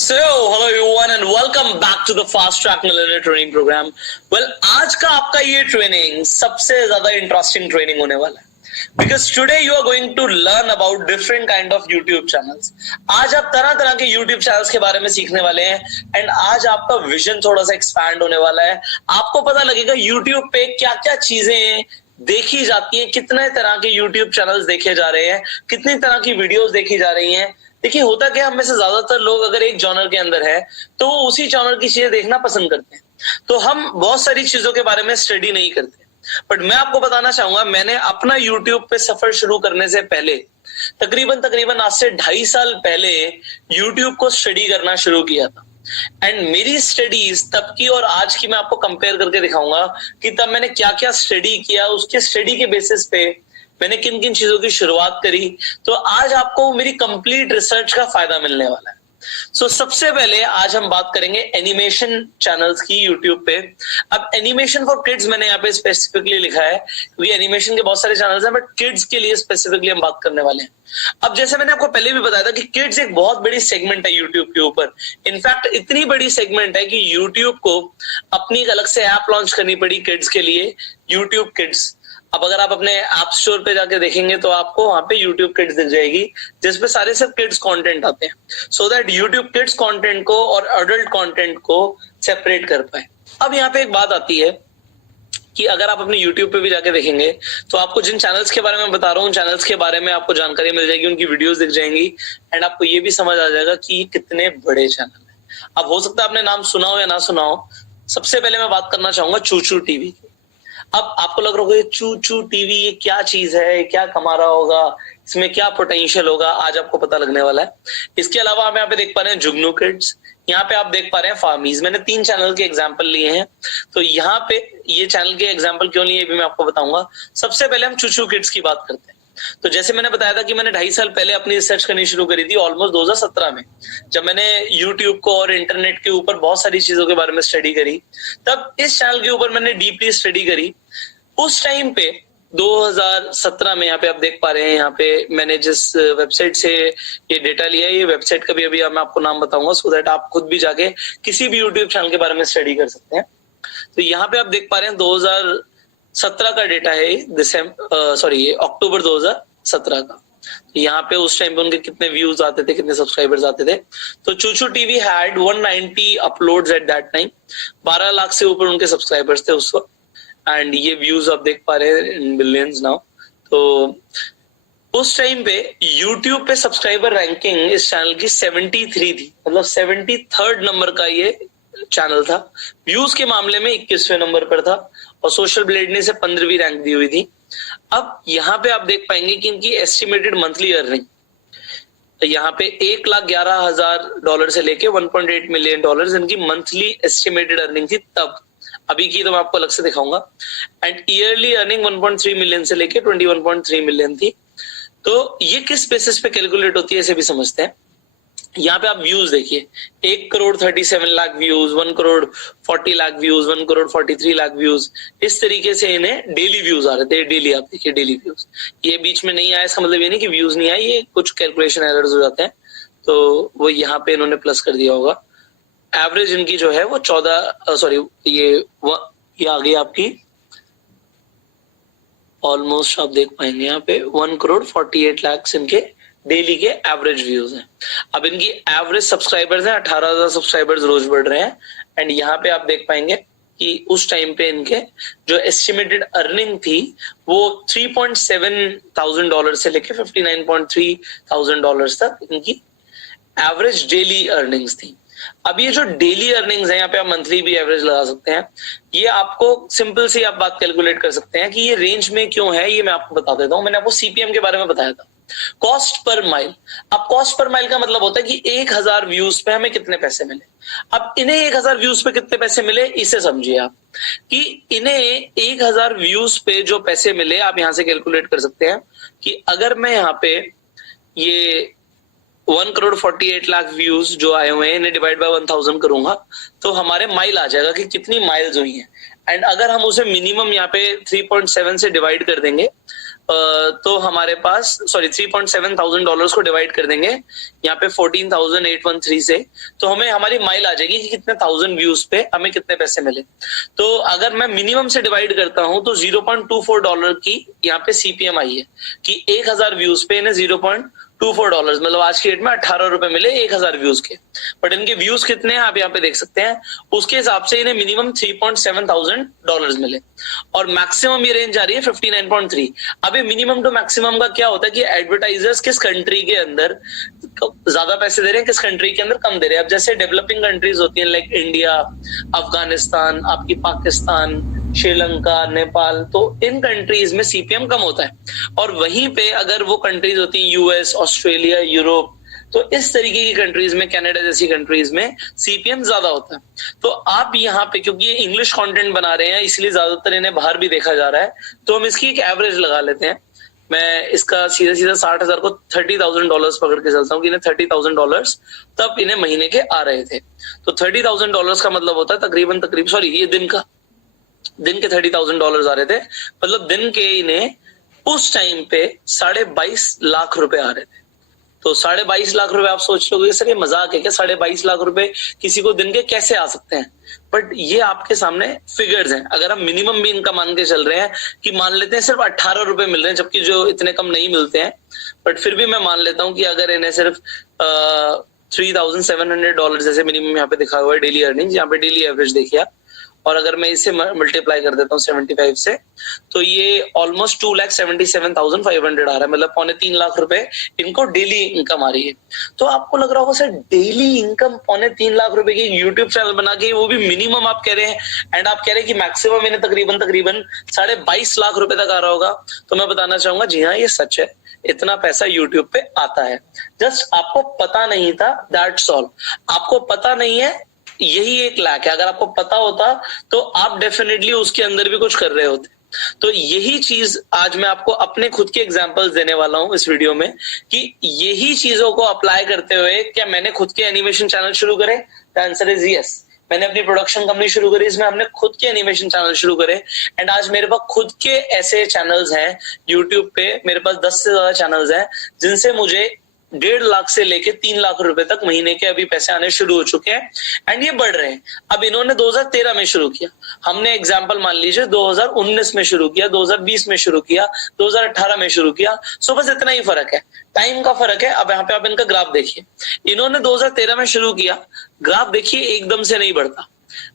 Hello everyone and welcome back to the Fast Track Millionaire Training Program. आज का आपका ये ट्रेनिंग सबसे ज्यादा इंटरेस्टिंग ट्रेनिंग होने वाला है because today you are going to learn about different kind of YouTube channels. आज आप तरह तरह के YouTube channels के बारे में सीखने वाले हैं एंड आज आपका विजन थोड़ा सा एक्सपैंड होने वाला है. आपको पता लगेगा YouTube पे क्या क्या चीजें देखी जाती हैं, कितने तरह के YouTube चैनल्स देखे जा रहे हैं, कितनी तरह की वीडियोस देखी जा रही हैं. देखिए होता क्या, हम में से ज्यादातर लोग अगर एक जॉनर के अंदर है तो वो उसी जॉनर की चीजें देखना पसंद करते हैं. तो हम बहुत सारी चीजों के बारे में स्टडी नहीं करते. बट मैं आपको बताना चाहूंगा, मैंने अपना यूट्यूब पे सफर शुरू करने से पहले तकरीबन आज से 2.5 साल पहले यूट्यूब को स्टडी करना शुरू किया था. एंड मेरी स्टडीज तब की और आज की मैं आपको कंपेयर करके दिखाऊंगा कि तब मैंने क्या क्या स्टडी किया, उसके स्टडी के बेसिस पे मैंने किन किन चीजों की शुरुआत करी. तो आज आपको मेरी कंप्लीट रिसर्च का फायदा मिलने वाला है. सबसे पहले आज हम बात करेंगे एनिमेशन चैनल्स की यूट्यूब पे. अब एनिमेशन फॉर किड्स मैंने यहाँ पे स्पेसिफिकली लिखा है क्योंकि एनिमेशन के बहुत सारे चैनल्स हैं, बट किड्स के लिए स्पेसिफिकली हम बात करने वाले हैं. अब जैसे मैंने आपको पहले भी बताया था कि किड्स एक बहुत बड़ी सेगमेंट है यूट्यूब के ऊपर. इनफैक्ट इतनी बड़ी सेगमेंट है कि यूट्यूब को अपनी एक अलग से ऐप लॉन्च करनी पड़ी किड्स के लिए, यूट्यूब किड्स. अब अगर आप अपने ऐप स्टोर पे जाके देखेंगे तो आपको वहां पे YouTube किड्स दिख जाएगी जिसपे सारे सब किड्स कंटेंट आते हैं, so that YouTube kids content को और अडल्ट कंटेंट को सेपरेट कर पाए. अब यहाँ पे एक बात आती है कि अगर आप अपने YouTube पे भी जाके देखेंगे तो आपको जिन चैनल्स के बारे में बता रहा हूँ, चैनल्स के बारे में आपको जानकारी मिल जाएगी, उनकी वीडियोस दिख जाएंगी एंड आपको ये भी समझ आ जाएगा कि कितने बड़े चैनल है. अब हो सकता है आपने नाम सुना हो या ना सुना हो. सबसे पहले मैं बात करना चाहूंगा चूचू टीवी. अब आपको लग रहा होगा चूचू टीवी ये क्या चीज है, क्या कमा रहा होगा, इसमें क्या पोटेंशियल होगा, आज आपको पता लगने वाला है. इसके अलावा आप यहाँ पे देख पा रहे हैं जुगनू किड्स, यहाँ पे आप देख पा रहे हैं फार्मीज. मैंने 3 चैनल के एग्जांपल लिए हैं. तो यहाँ पे ये चैनल के एग्जांपल क्यों लिए भी मैं आपको बताऊंगा. सबसे पहले हम चूचू किड्स की बात करते हैं. तो जैसे मैंने बताया था कि मैंने 2.5 साल पहले अपनी रिसर्च करनी शुरू करी थी, ऑलमोस्ट 2017 में, जब मैंने यूट्यूब को और इंटरनेट के ऊपर बहुत सारी चीजों के बारे में स्टडी करी. तब इस चैनल के ऊपर मैंने डीपली स्टडी करी. उस टाइम पे 2017 में यहाँ पे आप देख पा रहे हैं, यहाँ पे मैंने जिस वेबसाइट से ये डेटा लिया है, ये वेबसाइट का भी अभी मैं आपको नाम बताऊंगा सो दैट आप खुद भी जाके किसी भी यूट्यूब चैनल के बारे में स्टडी कर सकते हैं. तो यहाँ पे आप देख पा रहे हैं 2017 का डेटा है, अक्टूबर 2017 का. यहाँ पे उस टाइम पे उनके कितने व्यूज आते थे, कितने सब्सक्राइबर्स आते थे. तो ChuChu TV had 190 uploads at that time. 12 lakh से ऊपर उनके सब्सक्राइबर्स थे उस वक्त एंड ये व्यूज आप देख पा रहे हैं इन बिलियंस नाउ. तो उस टाइम पे YouTube पे सब्सक्राइबर रैंकिंग इस चैनल की 73 थी, मतलब 73rd नंबर का ये चैनल था. व्यूज के मामले में 21वें नंबर पर था और सोशल ब्लेड ने इसे 15वीं रैंक दी हुई थी. अब यहाँ पे आप देख पाएंगे कि इनकी एस्टिमेटेड मंथली अर्निंग यहाँ पे $1,11,000 से लेके $1.8 मिलियन इनकी मंथली एस्टिमेटेड अर्निंग थी तब. अभी की तो मैं आपको अलग से दिखाऊंगा. एंड ईयरली अर्निंग 1.3 मिलियन से लेके 21.3 मिलियन थी. तो ये किस बेसिस पे कैलकुलेट होती है इसे भी समझते हैं. यहाँ पे आप व्यूज देखिए, 1,37,00,000 व्यूज, 1,40,00,000 व्यूज, 1,43,00,000 व्यूज. इस तरीके से इन्हें डेली व्यूज आ रहे थे. डेली आप देखिए डेली व्यूज, ये बीच में नहीं आया इसका मतलब ये नहीं कि व्यूज नहीं आए, ये कुछ कैलकुलेशन एरर्स हो जाते हैं. तो वो यहाँ पे इन्होंने प्लस कर दिया होगा. एवरेज इनकी जो है वो 14 ये आ गई आपकी ऑलमोस्ट, आप देख पाएंगे यहाँ पे 1,48,00,000 इनके डेली के एवरेज व्यूज हैं. अब इनकी एवरेज सब्सक्राइबर्स हैं 18,000 सब्सक्राइबर्स रोज बढ़ रहे हैं. एंड यहाँ पे आप देख पाएंगे कि उस टाइम पे इनके जो एस्टिमेटेड अर्निंग थी वो $3,700 से लेके $59,300 तक इनकी एवरेज डेली अर्निंग्स थी. अब ये जो डेली अर्निंग्स है, यहाँ पे आप मंथली भी एवरेज लगा सकते हैं. ये आपको सिंपल सी आप बात कैलकुलेट कर सकते हैं कि ये रेंज में क्यों है, ये मैं आपको बता देता हूँ. मैंने आपको CPM के बारे में बताया था, कॉस्ट पर माइल. अब कॉस्ट पर माइल का मतलब होता है कि 1,000 व्यूज पे हमें कितने पैसे मिले. अब इन्हें 1,000 व्यूज पे कितने पैसे मिले इसे समझिए आप, कि इन्हें 1,000 व्यूज पे जो पैसे मिले आप यहां से कैलकुलेट कर सकते हैं कि अगर मैं यहाँ पे ये 1,48,00,000 व्यूज जो आए हुए हैं इन्हें डिवाइड बाय 1000 करूंगा तो हमारे माइल आ जाएगा कि कितनी माइल्स हुई हैं. एंड अगर हम उसे मिनिमम यहाँ पे 3.7 से डिवाइड कर देंगे तो हमारे पास 3.7 थाउजेंड डॉलर्स को डिवाइड कर देंगे यहाँ पे 14,813 से, तो हमें हमारी माइल आ जाएगी कि कितने 1000 व्यूज पे हमें कितने पैसे मिले। तो अगर मैं मिनिमम से डिवाइड करता हूं तो $0.24 की यहाँ पे सीपीएम आई है कि 1000 व्यूज पे इन्हें $0.24, मतलब आज की डेट में 18 रुपए मिले 1000 व्यूज के। बट इनके व्यूज कितने हैं आप यहाँ पे देख सकते हैं, उसके हिसाब से इन्हें मिनिमम $3.7 मिले और मैक्सिमम ये रेंज आ रही है 59.3। अब ये मिनिमम टू मैक्सिमम का क्या होता है कि एडवर्टाइजर्स किस कंट्री के अंदर ज्यादा पैसे दे रहे हैं, किस कंट्री के अंदर कम दे रहे हैं। अब जैसे डेवलपिंग कंट्रीज होती हैं लाइक इंडिया, अफगानिस्तान, आपकी पाकिस्तान, श्रीलंका, नेपाल, तो इन कंट्रीज में सीपीएम कम होता है। और वहीं पे अगर वो कंट्रीज होती हैं यूएस, ऑस्ट्रेलिया, यूरोप, तो इस तरीके की कंट्रीज में, कनाडा जैसी कंट्रीज में सीपीएम ज्यादा होता है। तो आप यहाँ पे क्योंकि ये इंग्लिश कंटेंट बना रहे हैं इसलिए ज्यादातर इन्हें बाहर भी देखा जा रहा है, तो हम इसकी एक एवरेज लगा लेते हैं। मैं इसका सीधा 60,000 को $30,000 पकड़ के चलता हूँ कि इन्हें $30,000 तब इन्हें महीने के आ रहे थे। तो $30,000 का मतलब होता है तकरीबन ये दिन के $30,000 आ रहे थे, मतलब दिन के इन्हें उस टाइम पे 22.5 लाख रुपए आ रहे थे। तो 22.5 लाख रुपए आप सोच लोगे सर ये मजाक है क्या, 22.5 लाख रुपए किसी को दिन के कैसे आ सकते हैं? बट ये आपके सामने फिगर्स हैं। अगर हम मिनिमम भी इनका मान के चल रहे हैं कि मान लेते हैं सिर्फ 18 रुपए मिल रहे हैं, जबकि जो इतने कम नहीं मिलते हैं, बट फिर भी मैं मान लेता हूं कि अगर इन्हें सिर्फ $3,700 जैसे मिनिमम यहाँ पे दिखा हुआ है डेली अर्निंग, यहाँ पे डेली एवरेज देखिए आप, और अगर मैं इसे मल्टीप्लाई कर देता हूँ 75 से, तो ये ऑलमोस्ट 2,77,500 आ रहा है, मतलब 2.25 लाख रुपए इनको डेली इनकम आ रही है। तो आपको लग रहा होगा सर डेली इनकम 2.25 लाख रुपए की यूट्यूब चैनल बना के, वो भी मिनिमम आप कह रहे हैं, एंड आप कह रहे हैं कि मैक्सिमम इन्हें तकरीबन 22.5 लाख रुपए तक आ रहा होगा। तो मैं बताना चाहूंगा जी हाँ ये सच है, इतना पैसा यूट्यूब पे आता है। जस्ट आपको पता नहीं था, दैट्स ऑल। आपको पता नहीं है, यही एक लैक है। अगर आपको पता होता तो आप डेफिनेटली उसके अंदर भी कुछ कर रहे होते। तो यही चीज आज मैं आपको अपने खुद के एग्जांपल्स देने वाला हूं इस वीडियो में, कि यही चीजों को अप्लाई करते हुए क्या मैंने खुद के एनिमेशन चैनल शुरू करे? The answer is yes. मैंने अपनी प्रोडक्शन कंपनी शुरू करी, इसमें हमने खुद के एनिमेशन चैनल शुरू करे, एंड आज मेरे पास खुद के ऐसे चैनल्स हैं यूट्यूब पे, मेरे पास 10 से ज्यादा चैनल्स हैं जिनसे मुझे 1.5 लाख से लेके 3 लाख रुपए तक महीने के अभी पैसे आने शुरू हो चुके हैं, एंड ये बढ़ रहे हैं। अब इन्होंने 2013 में शुरू किया, हमने एग्जांपल मान लीजिए 2019 में शुरू किया, 2020 में शुरू किया, 2018 में शुरू किया। सो बस इतना ही फर्क है, टाइम का फर्क है। अब यहाँ पे आप इनका ग्राफ देखिए, इन्होंने 2013 में शुरू किया, ग्राफ देखिए एकदम से नहीं बढ़ता,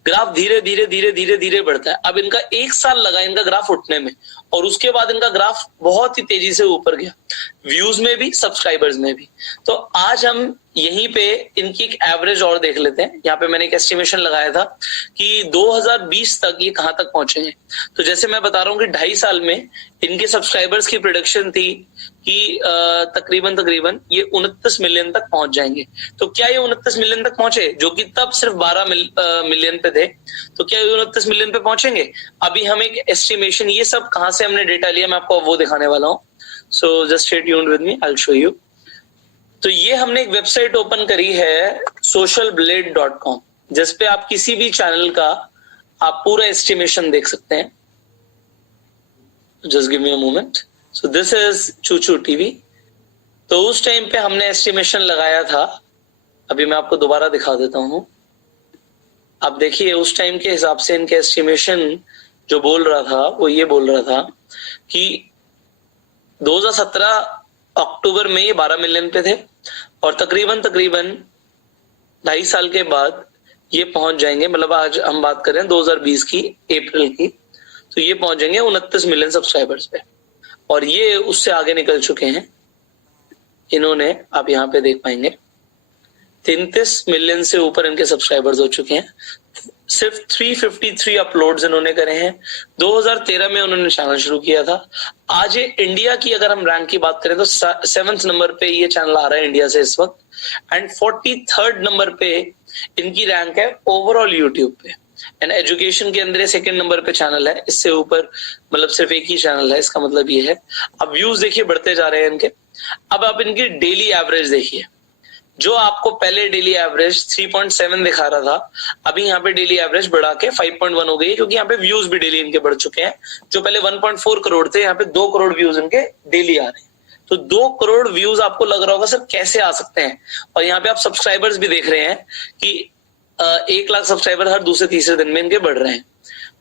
ग्राफ धीरे धीरे धीरे धीरे धीरे बढ़ता है। अब इनका 1 साल लगा इनका ग्राफ उठने में, और उसके बाद इनका ग्राफ बहुत ही तेजी से ऊपर गया, व्यूज में भी, सब्सक्राइबर्स में भी। तो आज हम यहीं पे इनकी एक एवरेज और देख लेते हैं। यहाँ पे मैंने एक एस्टिमेशन लगाया था कि 2020 तक ये कहां तक पहुंचे हैं। तो जैसे मैं बता रहा हूँ कि 2.5 साल में इनके सब्सक्राइबर्स की प्रेडिक्शन थी कि तकरीबन ये 29 मिलियन तक पहुंच जाएंगे। तो क्या ये 29 मिलियन तक पहुंचे, जो कि तब सिर्फ 12 मिलियन पे थे? तो क्या ये 29 मिलियन पे पहुंचेंगे? अभी हम एक एस्टिमेशन, ये सब कहां से हमने डेटा लिया मैं आपको वो दिखाने वाला हूँ। So just stay tuned with me, I will show you. तो ये हमने एक वेबसाइट ओपन करी है socialblade.com, जिसपे आप किसी भी चैनल का आप पूरा एस्टिमेशन देख सकते हैं। Just give me a moment. So this is ChuChu TV. तो उस टाइम पे हमने एस्टिमेशन लगाया था, अभी मैं आपको दोबारा दिखा देता हूं। आप देखिए उस टाइम के हिसाब से इनके एस्टिमेशन जो बोल रहा था वो ये बोल रहा था कि 2017 अक्टूबर में ये 12 मिलियन पे थे, और तकरीबन 2.5 साल के बाद ये पहुंच जाएंगे, मतलब आज हम बात कर रहे हैं 2020 की अप्रैल की, तो ये पहुंच जाएंगे 29 मिलियन सब्सक्राइबर्स पे, और ये उससे आगे निकल चुके हैं। इन्होंने, आप यहाँ पे देख पाएंगे, 33 मिलियन से ऊपर इनके सब्सक्राइबर्स हो चुके हैं। सिर्फ 353 अपलोड्स इन्होंने करे हैं। 2013 में उन्होंने चैनल शुरू किया था। आज ये इंडिया की अगर हम रैंक की बात करें तो 7th नंबर पे ये चैनल आ रहा है इंडिया से इस वक्त, एंड 43rd नंबर पे इनकी रैंक है ओवरऑल यूट्यूब पे, एंड एजुकेशन के अंदर 2nd नंबर पे चैनल है। इससे ऊपर मतलब सिर्फ एक ही चैनल है, इसका मतलब ये है। अब व्यूज देखिए बढ़ते जा रहे हैं इनके। अब आप इनकी डेली एवरेज देखिए, जो आपको पहले डेली एवरेज 3.7 दिखा रहा था, अभी यहाँ पे डेली एवरेज बढ़ा के 5.1 हो गई है, क्योंकि यहाँ पे व्यूज भी डेली इनके बढ़ चुके हैं। जो पहले 1.4 करोड़ थे, यहाँ पे 2 करोड़ व्यूज इनके डेली आ रहे हैं। तो 2 करोड़ व्यूज आपको लग रहा होगा सर कैसे आ सकते हैं, और यहाँ पे आप सब्सक्राइबर्स भी देख रहे हैं कि 1 लाख सब्सक्राइबर हर दूसरे तीसरे दिन में इनके बढ़ रहे हैं।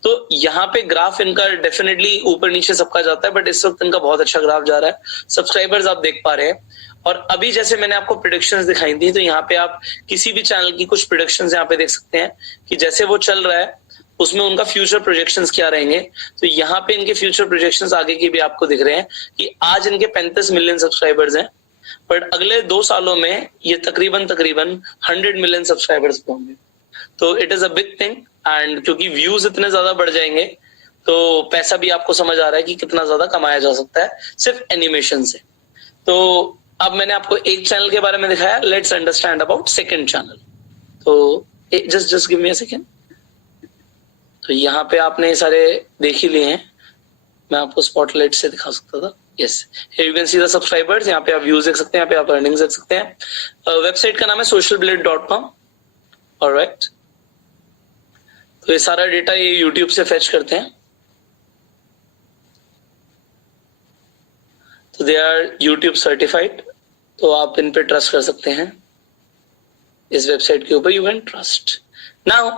तो यहाँ पे ग्राफ इनका डेफिनेटली ऊपर नीचे सबका जाता है, बट इस वक्त इनका बहुत अच्छा ग्राफ जा रहा है। सब्सक्राइबर्स आप देख पा रहे हैं, और अभी जैसे मैंने आपको प्रिडिक्शंस दिखाई थी, तो यहाँ पे आप किसी भी चैनल की कुछ प्रिडिक्शंस यहाँ पे देख सकते हैं कि जैसे वो चल रहा है उसमें उनका फ्यूचर प्रोजेक्शंस क्या रहेंगे। तो यहाँ पे इनके फ्यूचर प्रोजेक्शंस आगे की भी आपको दिख रहे हैं कि आज इनके 35 मिलियन सब्सक्राइबर्स हैं, बट अगले 2 सालों में ये तकरीबन 100 मिलियन सब्सक्राइबर्स पे होंगे। तो it is a big thing, and क्योंकि व्यूज इतने ज्यादा बढ़ जाएंगे तो पैसा भी आपको समझ आ रहा है कि कितना ज्यादा कमाया जा सकता है सिर्फ एनिमेशन से। तो अब मैंने आपको एक चैनल के बारे में दिखाया, let's understand about second channel. तो just give me a second. तो यहाँ पे आपने सारे देख ही लिए हैं, मैं आपको स्पॉटलाइट से दिखा सकता था। Yes, here you can see the subscribers, यहाँ पे आप व्यूज देख सकते हैं, यहाँ पे आप अर्निंग्स देख सकते हैं। वेबसाइट का नाम है socialblade.com। ऑलराइट, तो ये सारा डेटा ये यूट्यूब से फेच करते हैं, तो दे आर यूट्यूब सर्टिफाइड, तो आप इन पे ट्रस्ट कर सकते हैं। इस वेबसाइट के ऊपर you can trust. Now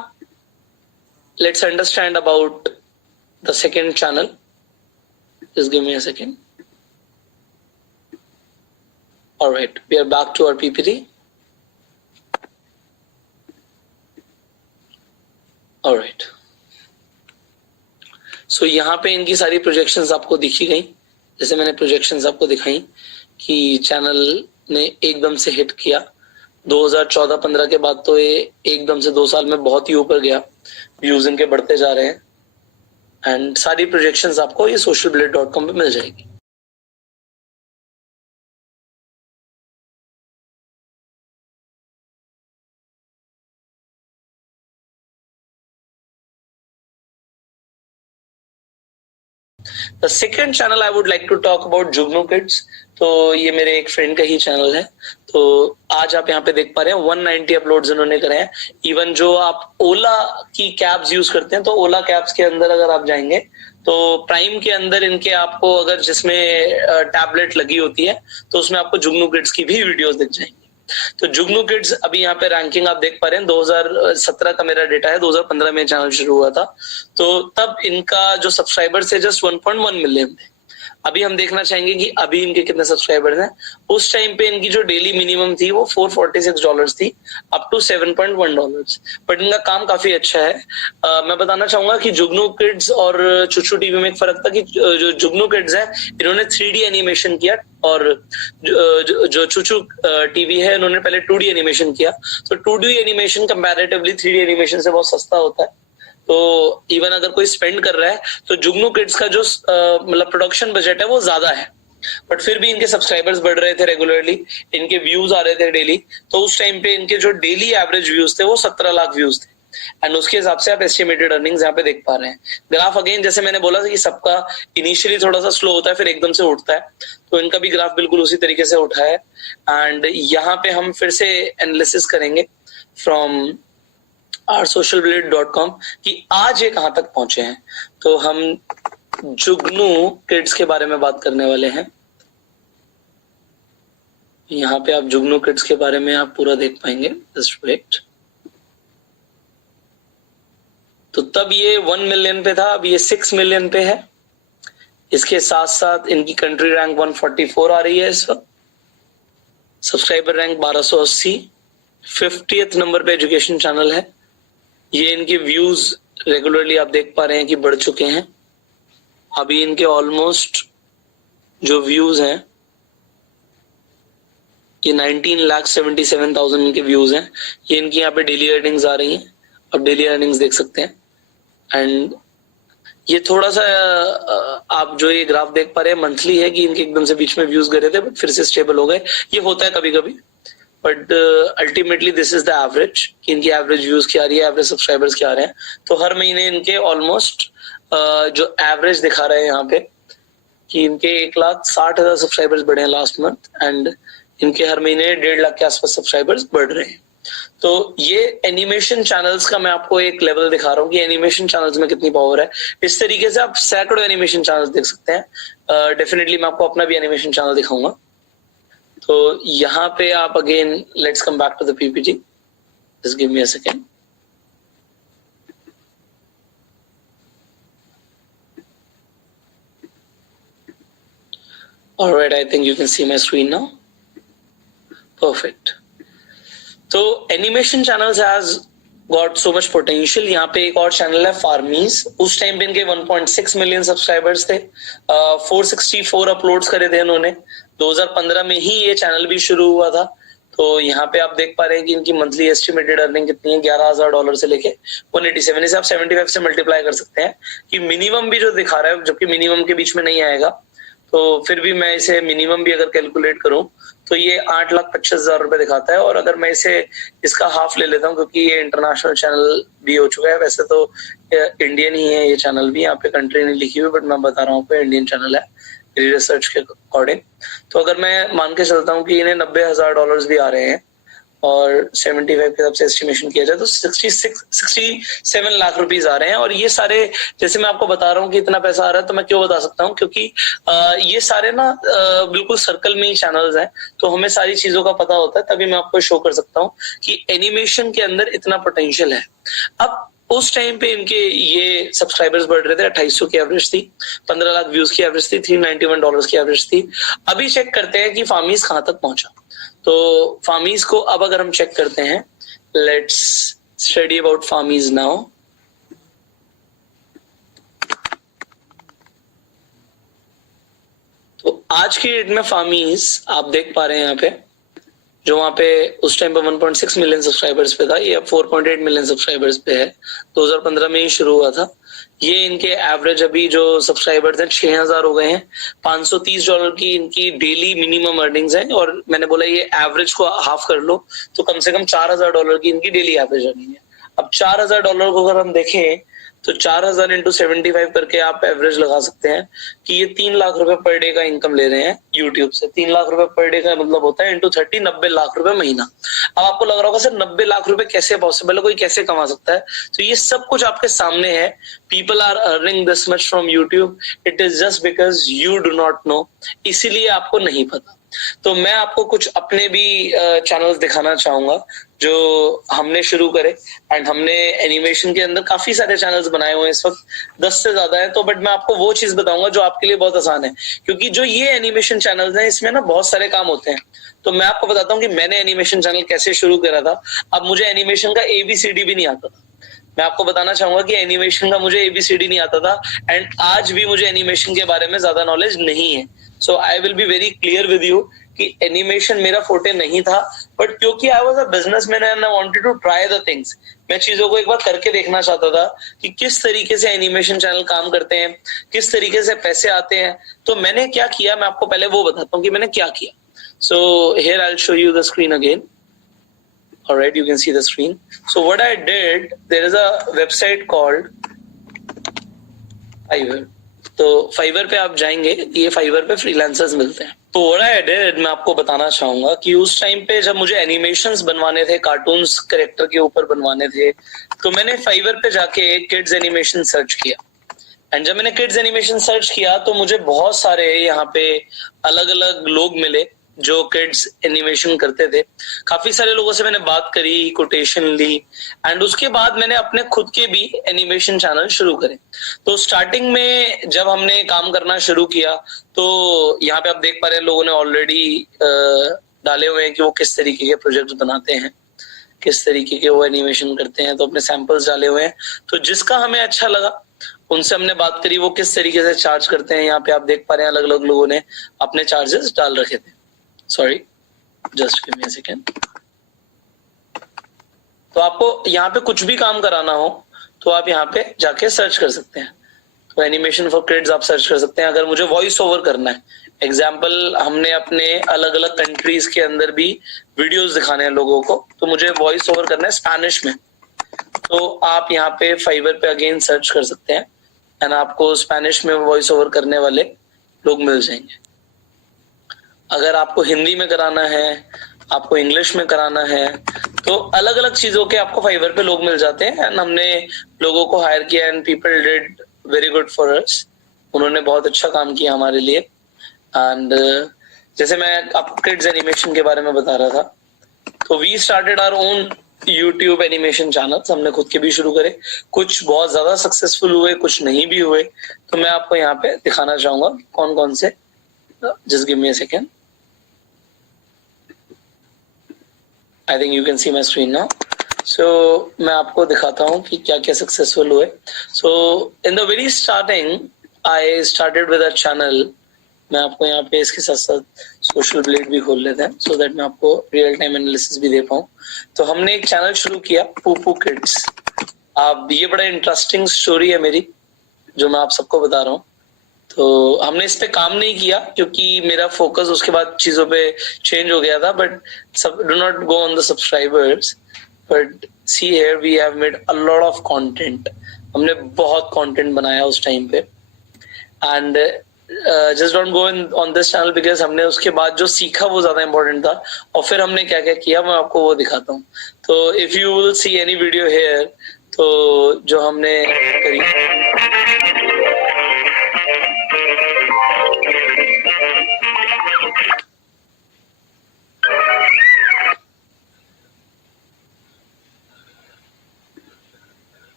let's understand about the second channel. Just give me a second. Alright, we are back to our PPT. Alright, so यहाँ पे इनकी सारी प्रोजेक्शंस आपको दिखी गई, जैसे मैंने प्रोजेक्शंस आपको दिखाई कि चैनल ने एकदम से हिट किया 2014-15 के बाद, तो ये एकदम से 2 साल में बहुत ही ऊपर गया, व्यूज इनके बढ़ते जा रहे हैं, एंड सारी प्रोजेक्शंस आपको ये socialblade.com पे मिल जाएगी। The second channel I would like to talk about Jugnu kids. तो ये मेरे एक फ्रेंड का ही चैनल है। तो आज आप यहाँ पे देख पा रहे हैं 190 अपलोड्स इन्होंने करे हैं। इवन जो आप ओला की कैब्स यूज करते हैं, तो ओला कैब्स के अंदर अगर आप जाएंगे तो प्राइम के अंदर इनके आपको अगर जिसमें टैबलेट लगी होती है तो उसमें आपको जुगनू किड्स की भी वीडियोस दिख जाएंगी। तो जुगनू किड्स अभी यहाँ पे रैंकिंग आप देख पा रहे हैं, 2017 का मेरा डेटा है, 2015 में चैनल शुरू हुआ था, तो तब इनका जो सब्सक्राइबर्स थे जस्ट 1.1 मिलियन थे। अभी हम देखना चाहेंगे कि अभी इनके कितने सब्सक्राइबर्स हैं। उस टाइम पे इनकी जो डेली मिनिमम थी वो $446 थी, अप टू $7.1, बट इनका काम काफी अच्छा है। मैं बताना चाहूंगा कि जुगनू किड्स और चुचू टीवी में एक फर्क था कि जो जुगनू किड्स है इन्होंने 3D एनिमेशन किया, और जो चुचू टीवी है इन्होंने पहले 2D एनिमेशन किया। तो 2D animation comparatively 3D animation से बहुत सस्ता होता है। तो इवन अगर कोई स्पेंड कर रहा है तो जुगनू किड्स का जो मतलब प्रोडक्शन बजट है वो ज्यादा है, बट फिर भी इनके सब्सक्राइबर्स बढ़ रहे थे रेगुलरली, इनके व्यूज आ रहे थे डेली। तो उस टाइम पे इनके जो डेली एवरेज व्यूज थे वो 17 लाख व्यूज थे, एंड उसके हिसाब से आप एस्टिमेटेड अर्निंग्स यहाँ पे देख पा रहे हैं। ग्राफ अगेन जैसे मैंने बोला था कि सबका इनिशियली थोड़ा सा स्लो होता है, फिर एकदम से उठता है, तो इनका भी ग्राफ बिल्कुल उसी तरीके से उठा है। एंड यहाँ पे हम फिर से एनालिसिस करेंगे फ्रॉम socialblade.com कि आज ये कहां तक पहुंचे हैं। तो हम जुगनू किड्स के बारे में बात करने वाले हैं। यहाँ पे आप जुगनू किड्स के बारे में आप पूरा देख पाएंगे, जस्ट वेट। तो तब ये 1 मिलियन पे था, अब ये 6 मिलियन पे है। इसके साथ साथ इनकी कंट्री रैंक 144 आ रही है इस वक्त, सब्सक्राइबर रैंक 1280, 50th नंबर पे एजुकेशन चैनल है। ये इनके व्यूज रेगुलरली आप देख पा रहे हैं कि बढ़ चुके हैं। अभी इनके ऑलमोस्ट जो व्यूज हैं ये 19,77,000 इनके व्यूज हैं। ये इनकी यहाँ पे डेली अर्निंग्स आ रही हैं, आप डेली अर्निंग्स देख सकते हैं। एंड ये थोड़ा सा आप जो ये ग्राफ देख पा रहे हैं मंथली है कि इनके एकदम से बीच में व्यूज गिरे थे बट फिर से स्टेबल हो गए। ये होता है कभी कभी, but ultimately this is the average कि इनकी एवरेज व्यूज क्या आ रही है, एवरेज सब्सक्राइबर्स क्या आ रहे हैं। तो हर महीने इनके ऑलमोस्ट जो एवरेज दिखा रहे हैं यहाँ पे कि इनके 1,60,000 सब्सक्राइबर्स बढ़े हैं लास्ट मंथ, एंड इनके हर महीने 1.5 लाख के आसपास सब्सक्राइबर्स बढ़ रहे हैं। तो ये एनिमेशन चैनल्स का मैं आपको एक लेवल दिखा रहा हूँ कि एनिमेशन चैनल्स में कितनी पावर है। इस तरीके से आप सैकड़ों एनिमेशन चैनल्स देख सकते हैं। डेफिनेटली मैं आपको अपना भी एनिमेशन चैनल दिखाऊंगा। तो यहाँ पे आप again let's come back to the PPT, just give me a second. Alright, I think you can see my screen now. Perfect. तो animation channels has got so much potential. यहाँ पे एक और चैनल है फार्मीज, उस टाइम पे इनके 1.6 million subscribers थे। 464 अपलोड्स करे थे उन्होंने। 2015 में ही ये चैनल भी शुरू हुआ था। तो यहाँ पे आप देख पा रहे हैं कि इनकी मंथली एस्टिमेटेड अर्निंग कितनी है, $11,000 से लेके 187। इसे आप 75 से मल्टीप्लाई कर सकते हैं कि मिनिमम भी जो दिखा रहा है, जबकि मिनिमम के बीच में नहीं आएगा, तो फिर भी मैं इसे मिनिमम भी अगर कैलकुलेट करूं तो ये 8,25,000 रुपए दिखाता है। और अगर मैं इसका हाफ ले लेता हूं, क्योंकि ये इंटरनेशनल चैनल भी हो चुका है, वैसे तो इंडियन ही है ये चैनल भी, यहाँ पे कंट्री नहीं लिखी हुई, बट मैं बता रहा हूँ आपको इंडियन चैनल है मेरी रिसर्च के अकॉर्डिंग। तो अगर मैं मान के चलता हूँ कि इन्हें $90,000 भी आ रहे हैं और 75 के हिसाब से एस्टिमेशन किया जाए तो 67 लाख रुपीस आ रहे हैं। और ये सारे, जैसे मैं आपको बता रहा हूँ कि इतना पैसा आ रहा है, तो मैं क्यों बता सकता हूँ, क्योंकि ये सारे ना बिल्कुल सर्कल में ही चैनल्स हैं, तो हमें सारी चीजों का पता होता है, तभी मैं आपको शो कर सकता हूँ कि एनिमेशन के अंदर इतना पोटेंशियल है। अब उस टाइम पे इनके ये सब्सक्राइबर्स बढ़ रहे थे, 2800 की एवरेज थी, 15 लाख व्यूज की एवरेज थी, $391 की एवरेज थी। अभी चेक करते हैं कि फार्मीज कहां तक पहुंचा। तो फार्मीज को अब अगर हम चेक करते हैं, लेट्स स्टडी अबाउट फार्मीज नाउ। तो आज की डेट में फार्मीज आप देख पा रहे हैं यहाँ पे, जो वहां पे उस टाइम पे 1.6 मिलियन सब्सक्राइबर्स पे था, ये अब 4.8 मिलियन सब्सक्राइबर्स पे है। 2015 में ही शुरू हुआ था। ये इनके एवरेज अभी जो सब्सक्राइबर्स हैं 6,000 हो गए हैं। $530 की इनकी डेली मिनिमम अर्निंग्स है, और मैंने बोला ये एवरेज को हाफ कर लो तो कम से कम $4,000 की इनकी डेली एवरेज अर्निंग है। अब $4,000 को अगर हम देखें तो 4,000 इंटू 75 करके आप एवरेज लगा सकते हैं कि ये 3 लाख रुपए पर डे का इनकम ले रहे हैं यूट्यूब से। 3 लाख रुपए पर डे का मतलब होता है इंटू 30, 90 लाख रुपए महीना। अब आपको लग रहा होगा सर 90 लाख रुपए कैसे पॉसिबल है, कोई कैसे कमा सकता है? तो ये सब कुछ आपके सामने है। People are earning this much from YouTube, it is just because you do not know, इसीलिए आपको नहीं पता। तो मैं आपको कुछ अपने भी चैनल्स दिखाना चाहूंगा जो हमने शुरू करे, एंड हमने एनिमेशन के अंदर काफी सारे चैनल्स बनाए हुए हैं, इस वक्त 10 से ज्यादा है। तो बट मैं आपको वो चीज बताऊंगा जो आपके लिए बहुत आसान है, क्योंकि जो ये एनिमेशन चैनल्स हैं इसमें ना बहुत सारे काम होते हैं। तो मैं आपको बताता हूँ कि मैंने एनिमेशन चैनल कैसे शुरू करा था। अब मुझे एनिमेशन का ABCD भी नहीं आता था। मैं आपको बताना चाहूंगा कि एनिमेशन का मुझे ABCD नहीं आता था, एंड आज भी मुझे एनिमेशन के बारे में ज्यादा नॉलेज नहीं है। So I will be very clear with you कि एनिमेशन मेरा फोटे नहीं था, बट क्योंकि I was a businessman and I wanted to try the things, मैं चीजों को एक बार करके देखना चाहता था कि किस तरीके से एनिमेशन चैनल काम करते हैं, किस तरीके से पैसे आते हैं। तो मैंने क्या किया, मैं आपको पहले वो बताता हूँ कि मैंने क्या किया। So here I will show you the screen again. Alright, you can see the screen. So what I did, there is a website called Fiverr. तो Fiverr पे आप जाएंगे, ये Fiverr पे फ्रीलांसर्स मिलते हैं। तो what I did, मैं आपको बताना चाहूंगा कि उस टाइम पे जब मुझे एनिमेशंस बनवाने थे, कार्टून्स कैरेक्टर के ऊपर बनवाने थे, तो मैंने Fiverr पे जाके किड्स एनिमेशन सर्च किया। एंड जब मैंने किड्स एनिमेशन सर्च किया तो मुझे बहुत सारे यहाँ पे अलग अलग लोग मिले जो किड्स एनिमेशन करते थे। काफी सारे लोगों से मैंने बात करी, कोटेशन ली, एंड उसके बाद मैंने अपने खुद के भी एनिमेशन चैनल शुरू करे। तो स्टार्टिंग में जब हमने काम करना शुरू किया तो यहाँ पे आप देख पा रहे हैं लोगों ने ऑलरेडी डाले हुए हैं कि वो किस तरीके के प्रोजेक्ट बनाते हैं, किस तरीके के वो एनिमेशन करते हैं। तो अपने सैंपल्स डाले हुए हैं, तो जिसका हमें अच्छा लगा उनसे हमने बात करी, वो किस तरीके से चार्ज करते हैं। यहाँ पे आप देख पा रहे हैं अलग अलग लोगों ने अपने चार्जेस डाल रखे थे। Sorry, just give me a second. तो आपको यहाँ पे कुछ भी काम कराना हो तो आप यहाँ पे जाके सर्च कर सकते हैं। तो एनिमेशन फॉर किड्स आप सर्च कर सकते हैं। अगर मुझे वॉइस ओवर करना है, एग्जाम्पल हमने अपने अलग अलग कंट्रीज के अंदर भी वीडियोस दिखाने हैं लोगों को, तो मुझे वॉइस ओवर करना है स्पेनिश में, तो आप यहाँ पे फाइवर पे अगेन सर्च कर सकते हैं, एंड आपको स्पेनिश में वॉइस ओवर करने वाले लोग मिल जाएंगे। अगर आपको हिंदी में कराना है, आपको इंग्लिश में कराना है, तो अलग अलग चीजों के आपको फाइवर पे लोग मिल जाते हैं। एंड हमने लोगों को हायर किया and people did very good for us. उन्होंने बहुत अच्छा काम किया हमारे लिए। एंड जैसे मैं आपको किड्स एनिमेशन के बारे में बता रहा था, तो we started our own YouTube animation channels. हमने खुद के भी शुरू करे, कुछ बहुत ज्यादा सक्सेसफुल हुए, कुछ नहीं भी हुए। तो मैं आपको यहाँ पे दिखाना चाहूंगा कौन कौन से। Just give me a second. I think you can see my screen now. So मैं आपको दिखाता हूँ कि क्या क्या सक्सेसफुल हुए। So in the very starting I started with a channel. मैं आपको यहाँ पे इसके साथ साथ सोशल ब्लेड भी खोल लेते हैं सो दैट मैं आपको रियल टाइम एनालिसिस भी दे पाऊँ। तो हमने एक चैनल शुरू किया, पूपू किड्स। आप, ये बड़ा इंटरेस्टिंग स्टोरी है मेरी जो मैं आप सबको बता रहा हूँ। तो हमने इस पे काम नहीं किया क्योंकि मेरा फोकस उसके बाद चीजों पे चेंज हो गया था। बट सब do not go on the subscribers, but see here we have made a lot of content. हमने बहुत कंटेंट बनाया उस टाइम पे। And just don't go in on this channel because हमने उसके बाद जो सीखा वो ज्यादा इंपॉर्टेंट था। और फिर हमने क्या क्या किया मैं आपको वो दिखाता हूँ। तो if you will see any video hair, तो जो हमने करी,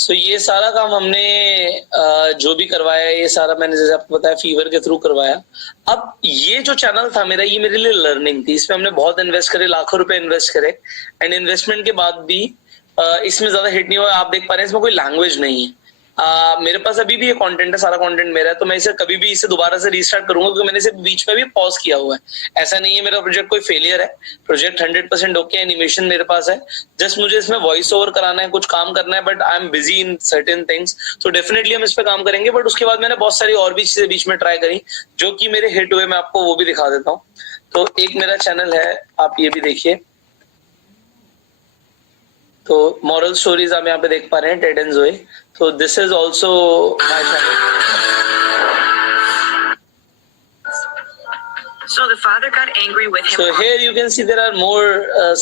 तो ये सारा काम हमने जो भी करवाया, ये सारा मैंने जैसे आपको बताया फीवर के थ्रू करवाया। अब ये जो चैनल था मेरा, ये मेरे लिए लर्निंग थी। इसमें हमने बहुत इन्वेस्ट करे, लाखों रुपए इन्वेस्ट करे। एंड इन्वेस्टमेंट के बाद भी इसमें ज्यादा हिट नहीं हुआ। आप देख पा रहे हैं इसमें कोई लैंग्वेज नहीं है। मेरे पास अभी भी ये कंटेंट है, सारा कंटेंट मेरा है। तो मैं इसे कभी भी इसे दोबारा से रीस्टार्ट करूंगा क्योंकि मैंने इसे बीच में भी पॉज किया हुआ है। ऐसा नहीं है मेरा प्रोजेक्ट कोई फेलियर है। प्रोजेक्ट 100% ओके, एनिमेशन मेरे पास है। जस्ट मुझे इसमें वॉइस ओवर कराना है, कुछ काम करना है, but I am busy in certain things. तो डेफिनेटली हम इस पे काम करेंगे। बट उसके बाद मैंने बहुत सारी और भी चीजें बीच में ट्राई करी जो कि मेरे हिट हुए। मैं आपको वो भी दिखा देता हूँ। तो एक मेरा चैनल है, आप ये भी देखिए। तो मॉरल स्टोरीज आप यहाँ पे देख पा रहे हैं, टेड एंड जोए। तो this is also my channel. So the father got angry with him. So here you can see there are more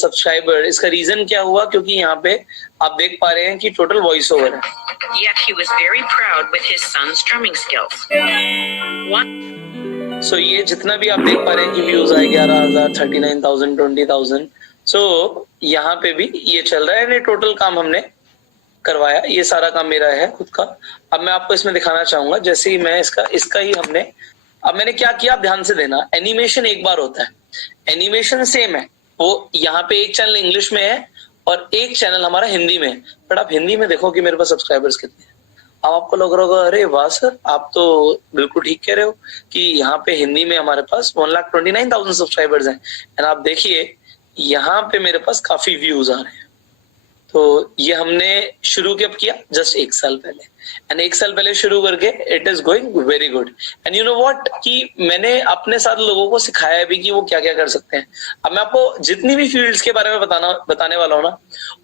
subscriber. इसका रीजन क्या हुआ? क्योंकि यहाँ पे आप देख पा रहे हैं कि टोटल वॉइस ओवर है। Yet he was very proud with his son's strumming skills. So ये जितना भी आप देख पा रहे हैं कि व्यूज आए 11,000, 39,000, 20,000। सो यहाँ पे भी ये चल रहा है। ये टोटल काम हमने करवाया, ये सारा काम मेरा है खुद का। अब मैं आपको इसमें दिखाना चाहूंगा, जैसे ही मैं इसका ही हमने, अब मैंने क्या किया आप ध्यान से देना। एनिमेशन एक बार होता है, एनिमेशन सेम है। वो यहाँ पे एक चैनल इंग्लिश में है और एक चैनल हमारा हिंदी में है। बट आप हिंदी में देखो कि मेरे पास सब्सक्राइबर्स कितने हैं। अब आपको लग रहा होगा अरे वाह सर, आप तो बिल्कुल ठीक कह रहे हो कि यहाँ पे हिंदी में हमारे पास 1,29,000 सब्सक्राइबर्स हैं। एंड आप देखिए यहाँ पे मेरे पास काफी व्यूज आ रहे हैं। तो ये हमने शुरू कब किया? जस्ट 1 साल पहले। एंड 1 साल पहले शुरू करके it is going very good. And you know what, कि मैंने अपने साथ लोगों को सिखाया भी कि वो क्या क्या कर सकते हैं। अब मैं आपको जितनी भी फील्ड्स के बारे में बताने वाला हूँ ना,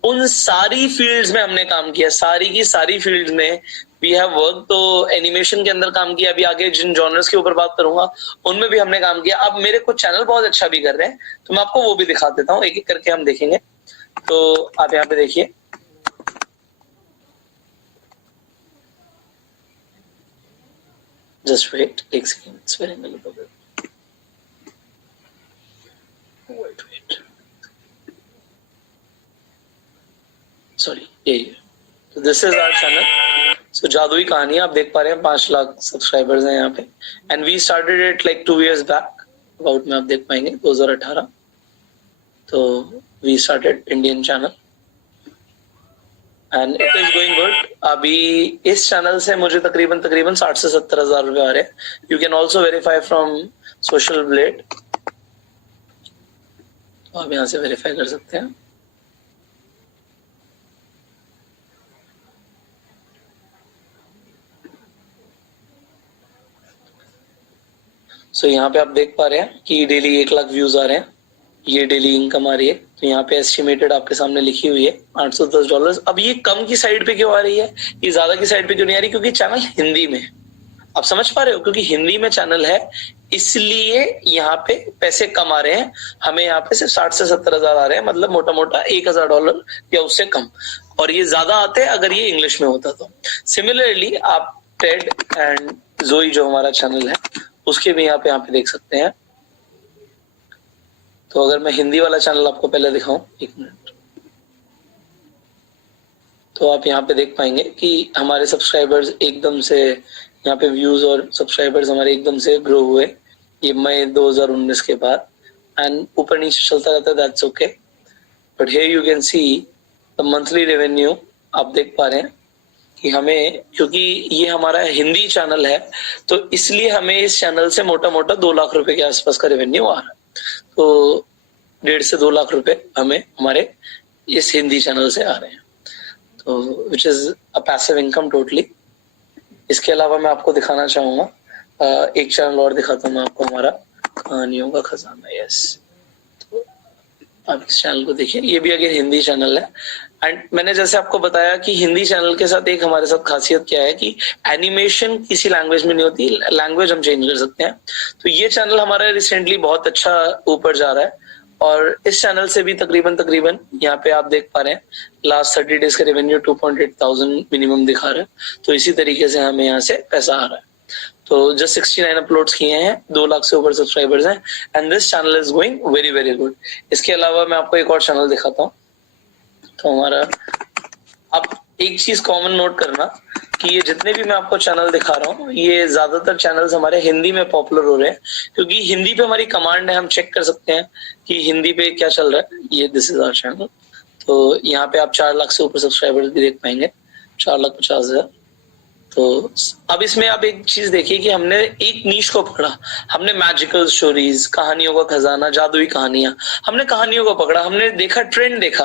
उन सारी फील्ड्स में हमने काम किया, सारी की सारी फील्ड्स में वी हैव वर्क। तो एनिमेशन के अंदर काम किया, अभी आगे जिन जॉनर्स के ऊपर बात करूंगा उनमें भी हमने काम किया। अब मेरे कुछ चैनल बहुत अच्छा भी कर रहे हैं, तो मैं आपको वो भी दिखा देता हूँ, एक एक करके हम देखेंगे। तो आप यहाँ पे देखिए, जस्ट वेट एक second, it's very minute. Wait sorry, ये तो this is our channel. So जादुई कहानी आप देख पा रहे हैं, 5 लाख सब्सक्राइबर्स हैं यहाँ पे। And we started it like 2 years back about में, आप देख पाएंगे 2018। तो we started Indian channel and it is going good. अभी इस चैनल से मुझे तकरीबन 60 से 70 हजार रुपए आ रहे हैं। You can also verify from social blade. आप यहाँ से वेरीफाई कर सकते हैं। सो यहाँ पे आप देख पा रहे हैं कि डेली 1 लाख व्यूज आ रहे हैं, ये डेली इनकम आ रही है। तो यहाँ पे एस्टिमेटेड आपके सामने लिखी हुई है $810। अब ये कम की साइड पे क्यों आ रही है, ये ज्यादा की साइड पे क्यों नहीं आ रही? क्योंकि चैनल हिंदी में, आप समझ पा रहे हो, क्योंकि हिंदी में चैनल है इसलिए यहाँ पे पैसे कम आ रहे हैं। हमें यहाँ पे सिर्फ 60 से 70 हजार आ रहे हैं, मतलब मोटा मोटा $1000 या उससे कम, और ये ज्यादा आते हैं अगर ये इंग्लिश में होता तो। सिमिलरली आप टेड एंड जोई जो हमारा चैनल है उसके भी यहाँ पे देख सकते हैं। तो अगर मैं हिंदी वाला चैनल आपको पहले दिखाऊं, 1 मिनट, तो आप यहाँ पे देख पाएंगे कि हमारे सब्सक्राइबर्स एकदम से, यहाँ पे व्यूज और सब्सक्राइबर्स हमारे एकदम से ग्रो हुए ये मई 2019 के बाद, एंड ऊपर नीचे चलता रहता है, that's okay. But here you can see the monthly revenue. आप देख पा रहे हैं कि हमें, क्योंकि ये हमारा हिंदी चैनल है तो इसलिए हमें इस चैनल से मोटा मोटा 2 लाख रुपए के आसपास का रेवेन्यू आ रहा है। तो 1.5 से 2 लाख रुपए हमें हमारे इस हिंदी चैनल से आ रहे हैं, तो which is a passive income totally. इसके अलावा मैं आपको दिखाना चाहूंगा एक चैनल और दिखाता हूँ मैं आपको, हमारा कहानियों का खजाना। यस, तो आप इस चैनल को देखिए, ये भी अगर हिंदी चैनल है। एंड मैंने जैसे आपको बताया कि हिंदी चैनल के साथ एक हमारे साथ खासियत क्या है कि एनिमेशन किसी लैंग्वेज में नहीं होती, लैंग्वेज हम चेंज कर सकते हैं। तो ये चैनल हमारा रिसेंटली बहुत अच्छा ऊपर जा रहा है, और इस चैनल से भी तकरीबन यहाँ पे आप देख पा रहे हैं लास्ट 30 डेज का रेवेन्यू 2.8 थाउजेंड मिनिमम दिखा रहा है। तो इसी तरीके से हमें यहाँ से पैसा आ रहा है। तो जस्ट 69 अपलोड्स किए हैं, 2 लाख से ऊपर सब्सक्राइबर्स हैं, and this channel is going very very good. इसके अलावा मैं आपको एक और चैनल दिखाता हूँ। तो हमारा, आप एक चीज कॉमन नोट करना कि ये जितने भी मैं आपको चैनल दिखा रहा हूँ, ये ज्यादातर चैनल्स हमारे हिंदी में पॉपुलर हो रहे हैं, क्योंकि हिंदी पे हमारी कमांड है, हम चेक कर सकते हैं कि हिंदी पे क्या चल रहा है। ये दिस इज आवर चैनल। तो यहाँ पे आप 4 लाख से ऊपर सब्सक्राइबर्स भी देख पाएंगे, 4,50,000। तो अब इसमें आप एक चीज देखिए कि हमने एक नीश को पकड़ा, हमने मैजिकल स्टोरीज, कहानियों का खजाना, जादुई कहानियां, हमने कहानियों को पकड़ा। हमने देखा, ट्रेंड देखा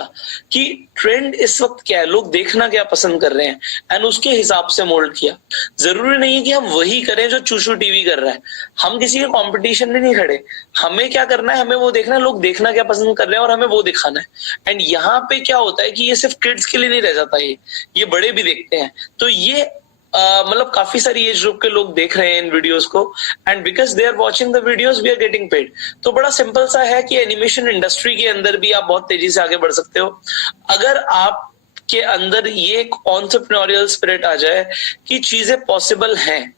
कि ट्रेंड इस वक्त क्या है, लोग देखना क्या पसंद कर रहे हैं, एंड उसके हिसाब से मोल्ड किया। जरूरी नहीं है कि हम वही करें जो चूचू टीवी कर रहा है, हम किसी के कॉम्पिटिशन में नहीं खड़े। हमें क्या करना है, हमें वो देखना है, लोग देखना क्या पसंद कर रहे हैं और हमें वो दिखाना है। एंड यहाँ पे क्या होता है कि ये सिर्फ किड्स के लिए नहीं रह जाता, ये बड़े भी देखते हैं। तो ये मतलब काफी सारी एज ग्रुप के लोग देख रहे हैं इन वीडियोस को, and because they are watching the videos we are getting paid. तो बड़ा सिंपल सा है कि एनिमेशन इंडस्ट्री के अंदर भी आप बहुत तेजी से आगे बढ़ सकते हो अगर आप के अंदर ये एक एंटरप्रेन्योरियल स्पिरिट आ जाए कि चीजें पॉसिबल हैं।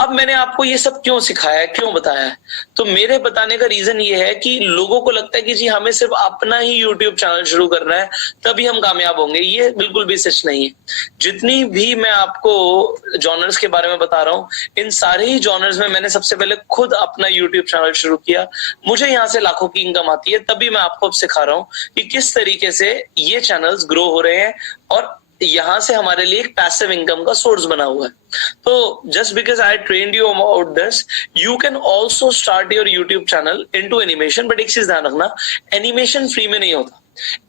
अब मैंने आपको ये सब क्यों सिखाया, क्यों बताया है? तो मेरे बताने का रीजन ये है कि लोगों को लगता है कि जी हमें सिर्फ अपना ही यूट्यूब चैनल शुरू करना है तभी हम कामयाब होंगे। ये बिल्कुल भी सच नहीं है। जितनी भी मैं आपको जॉनर्स के बारे में बता रहा हूँ, इन सारे ही जॉनर्स में मैंने सबसे पहले खुद अपना यूट्यूब चैनल शुरू किया। मुझे यहाँ से लाखों की इनकम आती है, तभी मैं आपको अब सिखा रहा हूँ कि किस तरीके से ये चैनल्स ग्रो हो रहे हैं और यहां से हमारे लिए एक पैसिव इनकम का सोर्स बना हुआ है। तो just because I trained you about this, you can also start your YouTube channel into animation. But एक चीज ध्यान रखना, एनिमेशन फ्री में नहीं होता,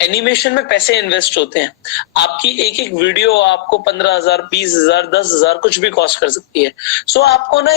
एनिमेशन में पैसे इन्वेस्ट होते हैं। आपकी एक एक वीडियो आपको 15,000, 20,000, 10,000 कुछ भी कॉस्ट कर सकती है। सो आपको ना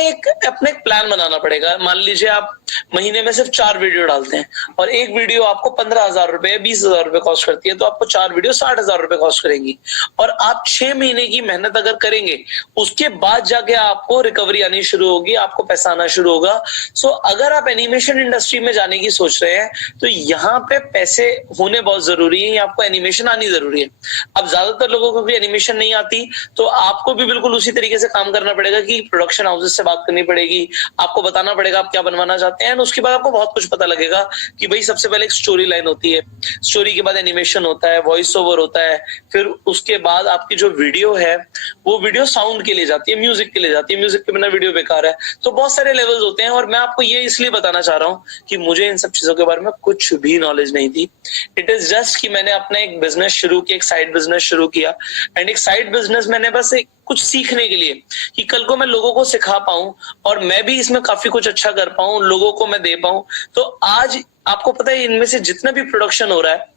अपना एक प्लान बनाना पड़ेगा। मान लीजिए आप महीने में सिर्फ 4 वीडियो डालते हैं और एक वीडियो आपको 15,000 रुपए, 20,000 रुपए कॉस्ट करती है, तो आपको 4 वीडियो 60,000 रुपए कॉस्ट करेंगी। और आप 6 महीने की मेहनत अगर करेंगे, उसके बाद जाके आपको रिकवरी आनी शुरू होगी, आपको पैसा आना शुरू होगा। सो अगर आप एनिमेशन इंडस्ट्री में जाने की सोच रहे हैं तो यहाँ पे पैसे होने बहुत जरूरी है, आपको एनिमेशन आनी जरूरी है। अब ज्यादातर लोगों को भी एनिमेशन नहीं आती, तो आपको भी बिल्कुल उसी तरीके से काम करना पड़ेगा कि प्रोडक्शन हाउसेस से बात करनी पड़ेगी, आपको बताना पड़ेगा आप क्या बनवाना चाहते हैं। उसके बाद आपको बहुत कुछ पता लगेगा कि भाई सबसे पहले एक स्टोरी लाइन होती है, स्टोरी के बाद एनिमेशन होता है, वॉइस ओवर होता है, फिर उसके बाद आपकी जो वीडियो है वो वीडियो साउंड के लिए जाती है, म्यूजिक के लिए जाती है, म्यूजिक के बिना वीडियो बेकार है। तो बहुत सारे लेवल्स होते हैं और मैं आपको ये इसलिए बताना चाह रहा हूँ कि मुझे इन सब चीजों के बारे में कुछ भी नॉलेज नहीं थी। इट इज जस्ट कि मैंने अपना एक बिजनेस शुरू किया, एक साइड बिजनेस शुरू किया, एंड एक साइड बिजनेस मैंने बस कुछ सीखने के लिए कि कल को मैं लोगों को सिखा पाऊं और मैं भी इसमें काफी कुछ अच्छा कर पाऊं, लोगों को मैं दे पाऊं। तो आज आपको पता है इनमें से जितना भी प्रोडक्शन हो रहा है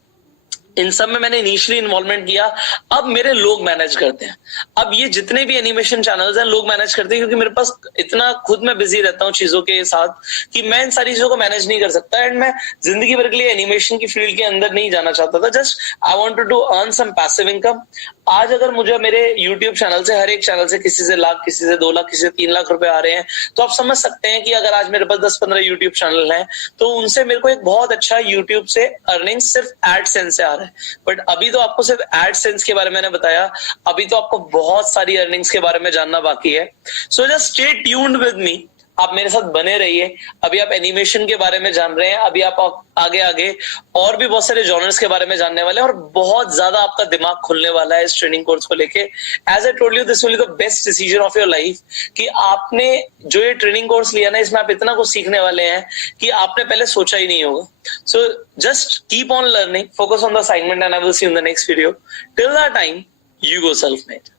इन सब में मैंने इनिशियली इन्वॉल्वमेंट किया। अब मेरे लोग मैनेज करते हैं। अब ये जितने भी एनिमेशन चैनल्स हैं लोग मैनेज करते हैं, क्योंकि मेरे पास इतना खुद मैं बिजी रहता हूँ चीजों के साथ कि मैं इन सारी चीजों को मैनेज नहीं कर सकता। एंड मैं जिंदगी भर के लिए एनिमेशन की फील्ड के अंदर नहीं जाना चाहता था। Just I wanted to earn some passive income. आज अगर मुझे मेरे यूट्यूब चैनल से, हर एक चैनल से किसी से लाख, किसी से 2 लाख, किसी से 3 लाख रुपए आ रहे हैं, तो आप समझ सकते हैं कि अगर आज मेरे पास 10-15 यूट्यूब चैनल हैं तो उनसे मेरे को एक बहुत अच्छा यूट्यूब से अर्निंग सिर्फ एडसेंस से आ रहा है। बट अभी तो आपको सिर्फ एडसेंस के बारे में मैंने बताया, अभी तो आपको बहुत सारी अर्निंग्स के बारे में जानना बाकी है। So just stay tuned with me, आप मेरे साथ बने रहिए। अभी आप एनिमेशन के बारे में जान रहे हैं, अभी आप आगे आगे और भी बहुत सारे जॉनर्स के बारे में जानने वाले हैं और बहुत ज्यादा आपका दिमाग खुलने वाला है इस ट्रेनिंग कोर्स को लेके। As I told you, this will be the best decision of your life कि आपने जो ये ट्रेनिंग कोर्स लिया ना, इसमें आप इतना कुछ सीखने वाले हैं कि आपने पहले सोचा ही नहीं होगा। So just keep on learning, focus on the assignment and I will see you in the next video. Till that time, you go self-made.